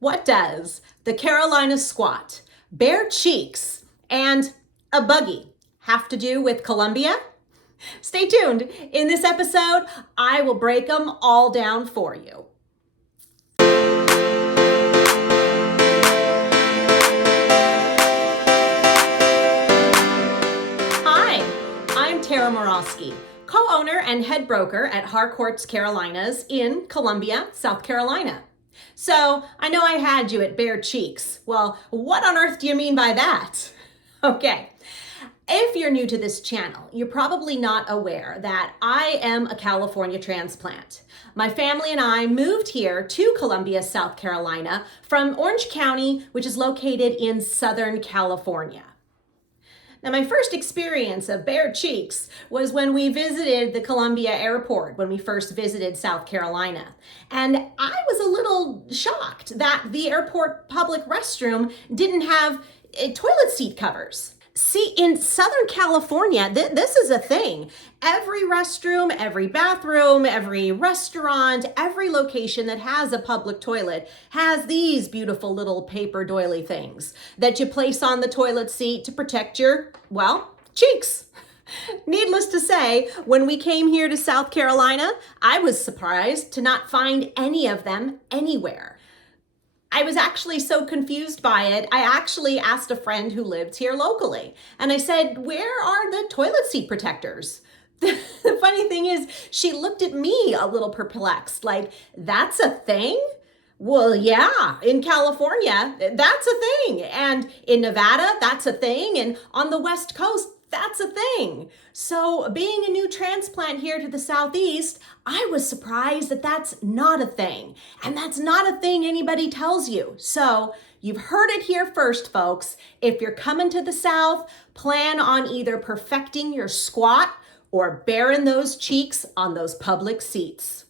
What does the Carolina squat, bare cheeks, and a buggy have to do with Columbia? Stay tuned. In this episode, I will break them all down for you. Hi, I'm Tara Morosky, co-owner and head broker at Harcourts Carolinas in Columbia, South Carolina. So I know I had you at bare cheeks. Well, what on earth do you mean by that? Okay. If you're new to this channel, you're probably not aware that I am a California transplant. My family and I moved here to Columbia, South Carolina from Orange County, which is located in Southern California. Now, my first experience of bare cheeks was when we visited the Columbia airport when we first visited South Carolina. And I was a little shocked that the airport public restroom didn't have toilet seat covers. See, in Southern California, this is a thing. Every restroom, every bathroom, every restaurant, every location that has a public toilet has these beautiful little paper doily things that you place on the toilet seat to protect your, well, cheeks. Needless to say, when we came here to South Carolina, I was surprised to not find any of them anywhere. I was actually so confused by it, I actually asked a friend who lived here locally. And I said, where are the toilet seat protectors? The funny thing is, she looked at me a little perplexed, like, that's a thing? Well, yeah, in California, that's a thing. And in Nevada, that's a thing. And on the West Coast, that's a thing. So being a new transplant here to the Southeast, I was surprised that that's not a thing. And that's not a thing anybody tells you. So you've heard it here first, folks. If you're coming to the South, plan on either perfecting your squat or baring those cheeks on those public seats.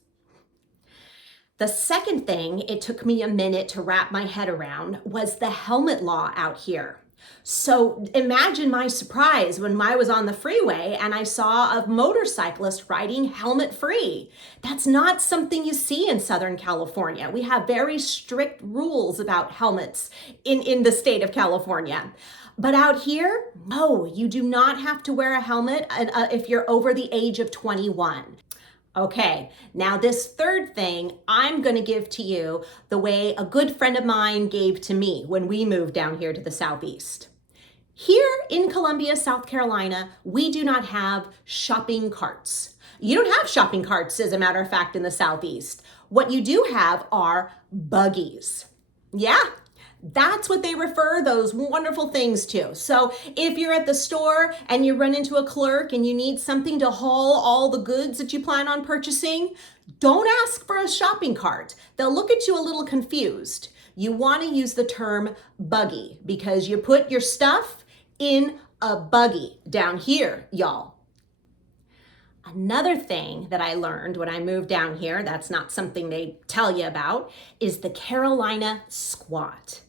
The second thing it took me a minute to wrap my head around was the helmet law out here. So imagine my surprise when I was on the freeway and I saw a motorcyclist riding helmet free. That's not something you see in Southern California. We have very strict rules about helmets in the state of California. But out here, no, you do not have to wear a helmet if you're over the age of 21. Okay, now this third thing I'm going to give to you the way a good friend of mine gave to me when we moved down here to the Southeast. Here in Columbia, South Carolina, we do not have shopping carts. You don't have shopping carts, as a matter of fact, in the Southeast. What you do have are buggies. Yeah. That's what they refer those wonderful things to. So if you're at the store and you run into a clerk and you need something to haul all the goods that you plan on purchasing, don't ask for a shopping cart. They'll look at you a little confused. You want to use the term buggy because you put your stuff in a buggy down here, y'all. Another thing that I learned when I moved down here, that's not something they tell you about, is the Carolina squat.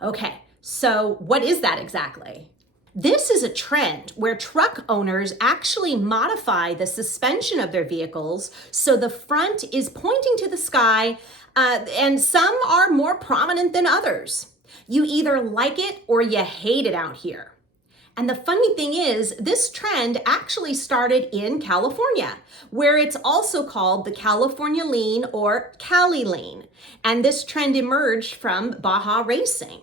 Okay, so what is that exactly? This is a trend where truck owners actually modify the suspension of their vehicles so the front is pointing to the sky, and some are more prominent than others. You either like it or you hate it out here. And the funny thing is, this trend actually started in California, where it's also called the California lean or Cali lean. And this trend emerged from Baja racing.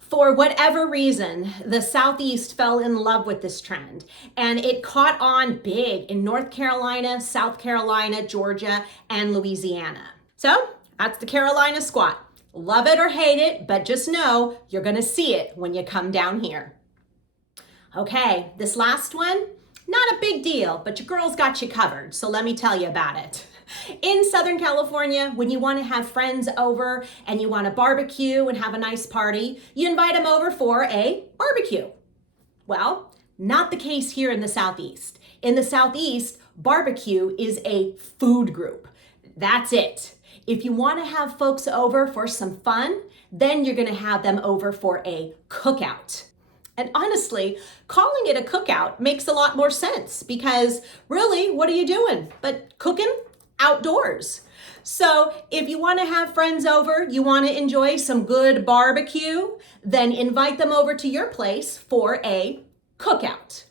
For whatever reason, the Southeast fell in love with this trend, and it caught on big in North Carolina, South Carolina, Georgia, and Louisiana. So that's the Carolina squat. Love it or hate it, but just know you're going to see it when you come down here. Okay, this last one, not a big deal, but your girl's got you covered, so let me tell you about it. In Southern California, when you want to have friends over and you want to barbecue and have a nice party, you invite them over for a barbecue. Well, not the case here in the Southeast. In the Southeast, barbecue is a food group. That's it. If you want to have folks over for some fun, then you're going to have them over for a cookout. And honestly, calling it a cookout makes a lot more sense because really, what are you doing but cooking outdoors? So if you want to have friends over, you want to enjoy some good barbecue, then invite them over to your place for a cookout.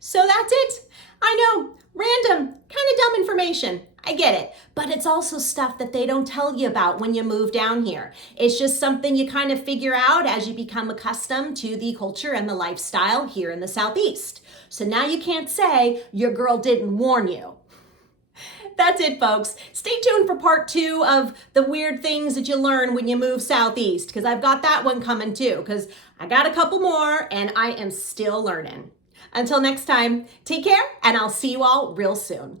So that's it. I know, random, kind of dumb information. I get it, but it's also stuff that they don't tell you about when you move down here. It's just something you kind of figure out as you become accustomed to the culture and the lifestyle here in the Southeast. So now you can't say your girl didn't warn you. That's it, folks. Stay tuned for part 2 of the weird things that you learn when you move southeast, because I've got that one coming too, because I got a couple more and I am still learning. Until next time, take care, and I'll see you all real soon.